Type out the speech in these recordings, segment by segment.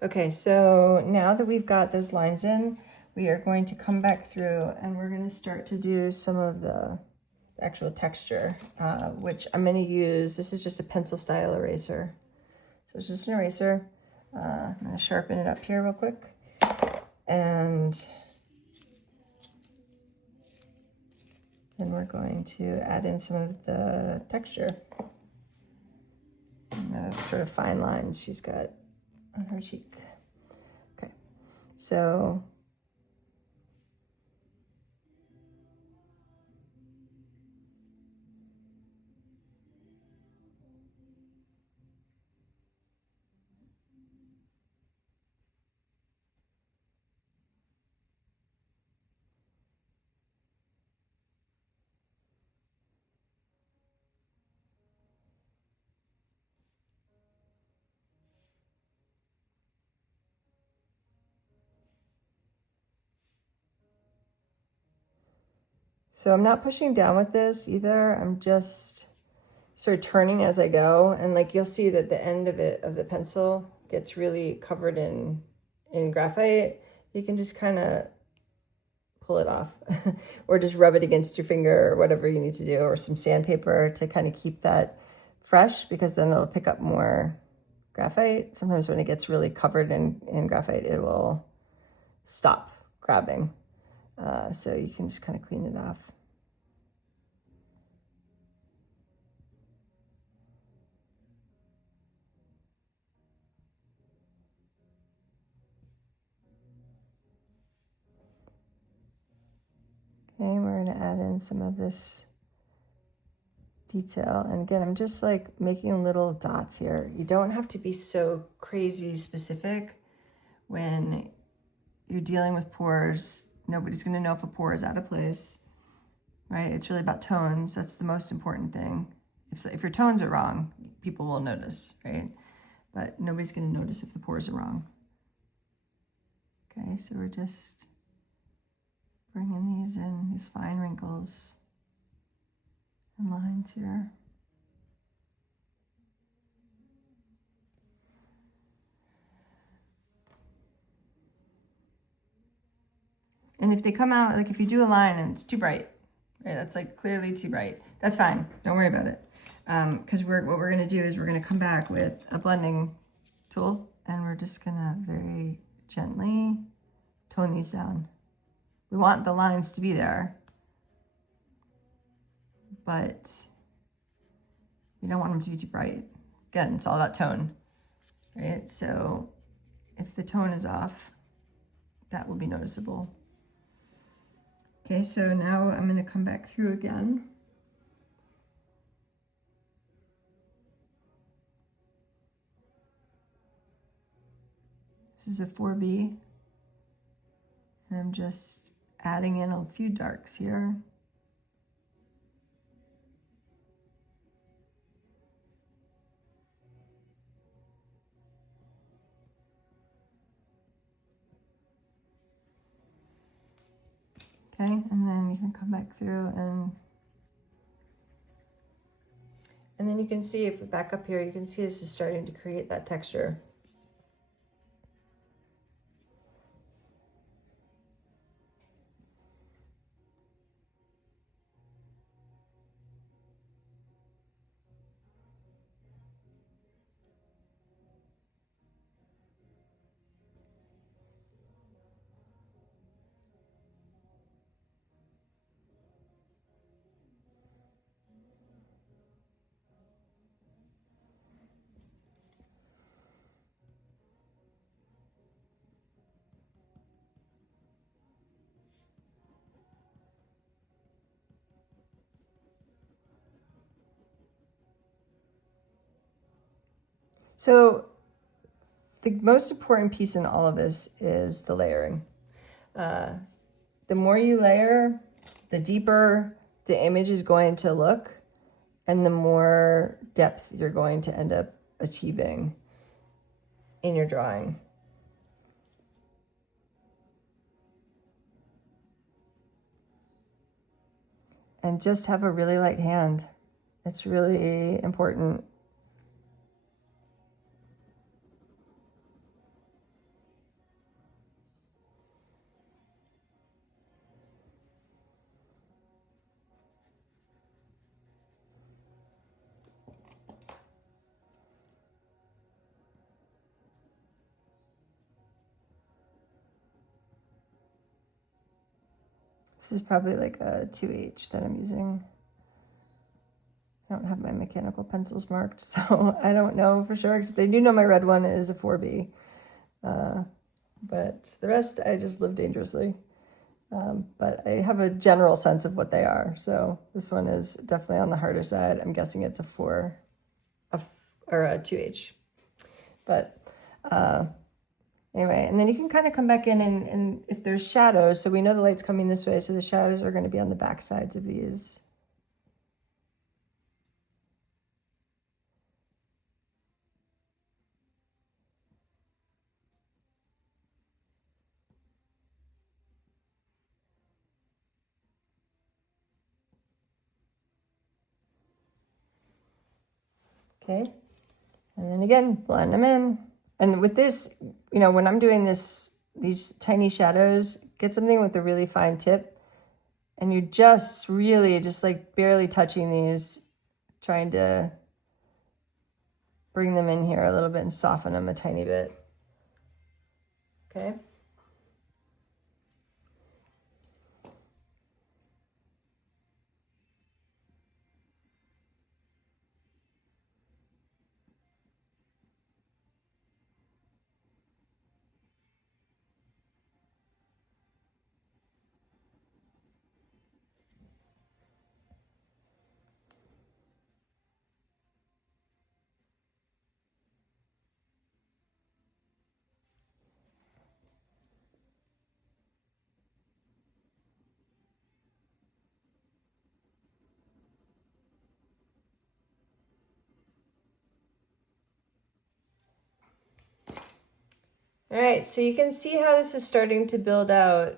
Okay, so now that we've got those lines in, we are going to come back through and we're going to start to do some of the actual texture, which I'm going to use. This is just a pencil style eraser. So it's just an eraser. I'm going to sharpen it up here real quick. And then we're going to add in some of the texture. And the sort of fine lines she's got on her cheek. Okay, so I'm not pushing down with this either. I'm just sort of turning as I go. And like you'll see that the end of it, of the pencil, gets really covered in graphite. You can just kind of pull it off or just rub it against your finger or whatever you need to do, or some sandpaper to kind of keep that fresh, because then it'll pick up more graphite. Sometimes when it gets really covered in graphite, it will stop grabbing. So you can just kind of clean it off. Okay, we're going to add in some of this detail. And again, I'm just like making little dots here. You don't have to be so crazy specific when you're dealing with pores. Nobody's going to know if a pore is out of place, right? It's really about tones. That's the most important thing. If your tones are wrong, people will notice, right? But nobody's going to notice if the pores are wrong. Okay, so we're just bringing these in, these fine wrinkles and lines here. And if they come out, like if you do a line and it's too bright, right, that's like clearly too bright, that's fine. Don't worry about it. Because what we're going to do is we're going to come back with a blending tool and we're just going to very gently tone these down. We want the lines to be there, but we don't want them to be too bright. Again, it's all about tone, right? So if the tone is off, that will be noticeable. Okay, so now I'm going to come back through again. This is a 4B. And I'm just adding in a few darks here. Okay, and then you can come back through and then you can see, if we back up here, you can see this is starting to create that texture. So the most important piece in all of this is the layering. The more you layer, the deeper the image is going to look, and the more depth you're going to end up achieving in your drawing. And just have a really light hand. It's really important. This is probably like a 2H that I'm using. I don't have my mechanical pencils marked, so I don't know for sure, except I do know my red one is a 4B. But the rest, I just live dangerously. But I have a general sense of what they are. So this one is definitely on the harder side. I'm guessing it's a 4 or a 2H. But anyway, and then you can kind of come back in and if there's shadows, so we know the light's coming this way, so the shadows are going to be on the back sides of these. Okay, and then again, blend them in. And with this, you know, when I'm doing these tiny shadows, get something with a really fine tip, and you're just really just like barely touching these, trying to bring them in here a little bit and soften them a tiny bit. Okay. All right, so you can see how this is starting to build out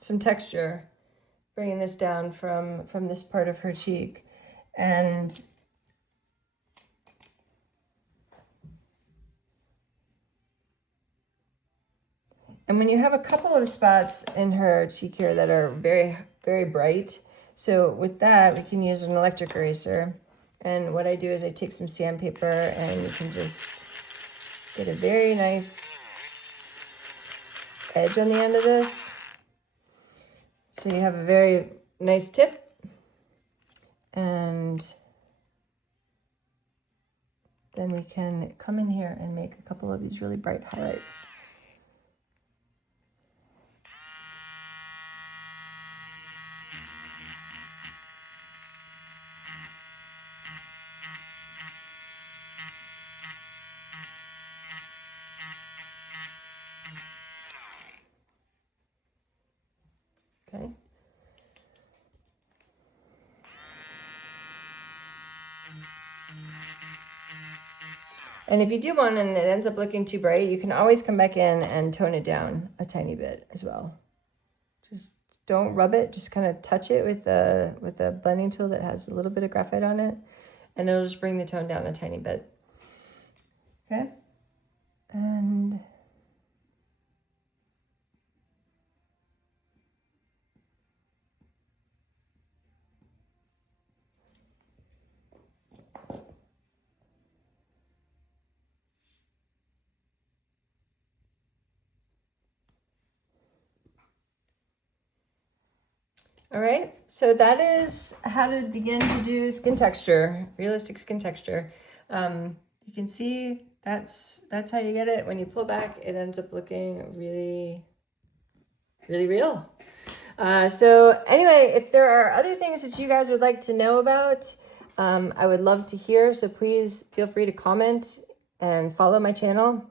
some texture, bringing this down from this part of her cheek. And when you have a couple of spots in her cheek here that are very, very bright, so with that, we can use an electric eraser. And what I do is I take some sandpaper and you can just get a very nice edge on the end of this. So you have a very nice tip. And then we can come in here and make a couple of these really bright highlights. Okay. And if you do one and it ends up looking too bright, you can always come back in and tone it down a tiny bit as well. Just don't rub it, just kind of touch it with a blending tool that has a little bit of graphite on it, and it'll just bring the tone down a tiny bit. Okay? And all right, so that is how to begin to do skin texture, realistic skin texture. You can see that's how you get it. When you pull back, it ends up looking really, really real. So anyway, if there are other things that you guys would like to know about, I would love to hear. So please feel free to comment and follow my channel.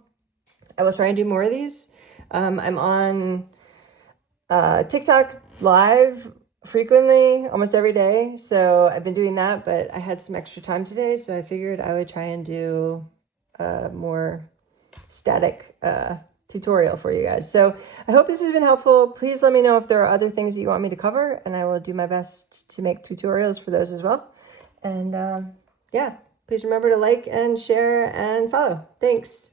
I will try and do more of these. I'm on TikTok live frequently, almost every day. So I've been doing that, but I had some extra time today. So I figured I would try and do a more static tutorial for you guys. So I hope this has been helpful. Please let me know if there are other things that you want me to cover, and I will do my best to make tutorials for those as well. And yeah, please remember to like and share and follow. Thanks.